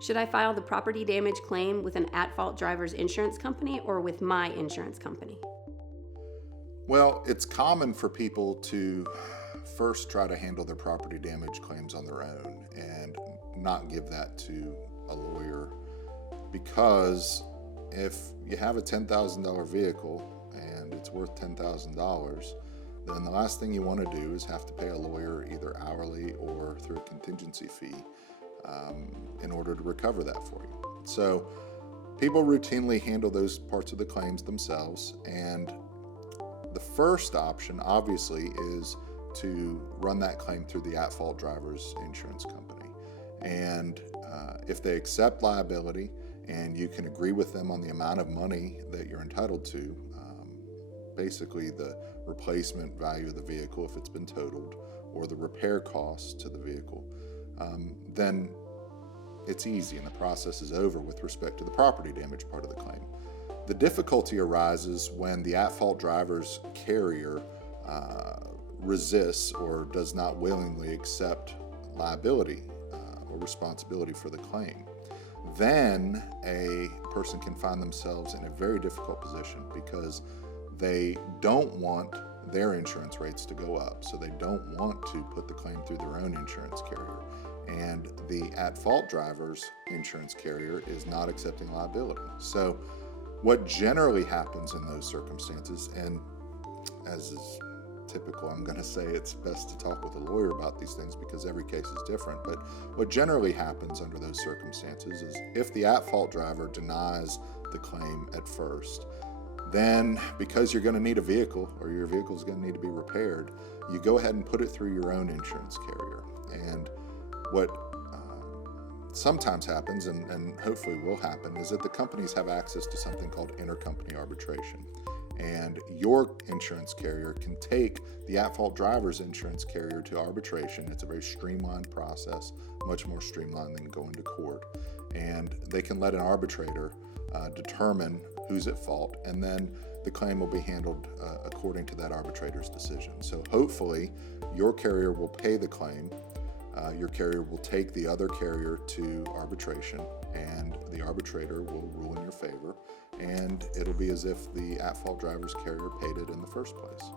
Should I file the property damage claim with an at-fault driver's insurance company or with my insurance company? Well, it's common for people to first try to handle their property damage claims on their own and not give that to a lawyer, because if you have a $10,000 vehicle and it's worth $10,000, then the last thing you want to do is have to pay a lawyer either hourly or through a contingency fee in order to recover that for you. So people routinely handle those parts of the claims themselves, and the first option obviously is to run that claim through the at-fault driver's insurance company. And if they accept liability and you can agree with them on the amount of money that you're entitled to, basically the replacement value of the vehicle if it's been totaled, or the repair costs to the vehicle, then it's easy and the process is over with respect to the property damage part of the claim. The difficulty arises when the at-fault driver's carrier resists or does not willingly accept liability or responsibility for the claim. Then a person can find themselves in a very difficult position because they don't want their insurance rates to go up, so they don't want to put the claim through their own insurance carrier. And the at-fault driver's insurance carrier is not accepting liability. So what generally happens in those circumstances, and as is typical, I'm going to say it's best to talk with a lawyer about these things because every case is different, but what generally happens under those circumstances is if the at-fault driver denies the claim at first, then because you're going to need a vehicle or your vehicle is going to need to be repaired, you go ahead and put it through your own insurance carrier. And what sometimes happens, and hopefully will happen, is that the companies have access to something called intercompany arbitration. And your insurance carrier can take the at-fault driver's insurance carrier to arbitration. It's a very streamlined process, much more streamlined than going to court. And they can let an arbitrator determine who's at fault, and then the claim will be handled according to that arbitrator's decision. So hopefully your carrier will pay the claim. Your carrier will take the other carrier to arbitration, and the arbitrator will rule in your favor, and it'll be as if the at-fault driver's carrier paid it in the first place.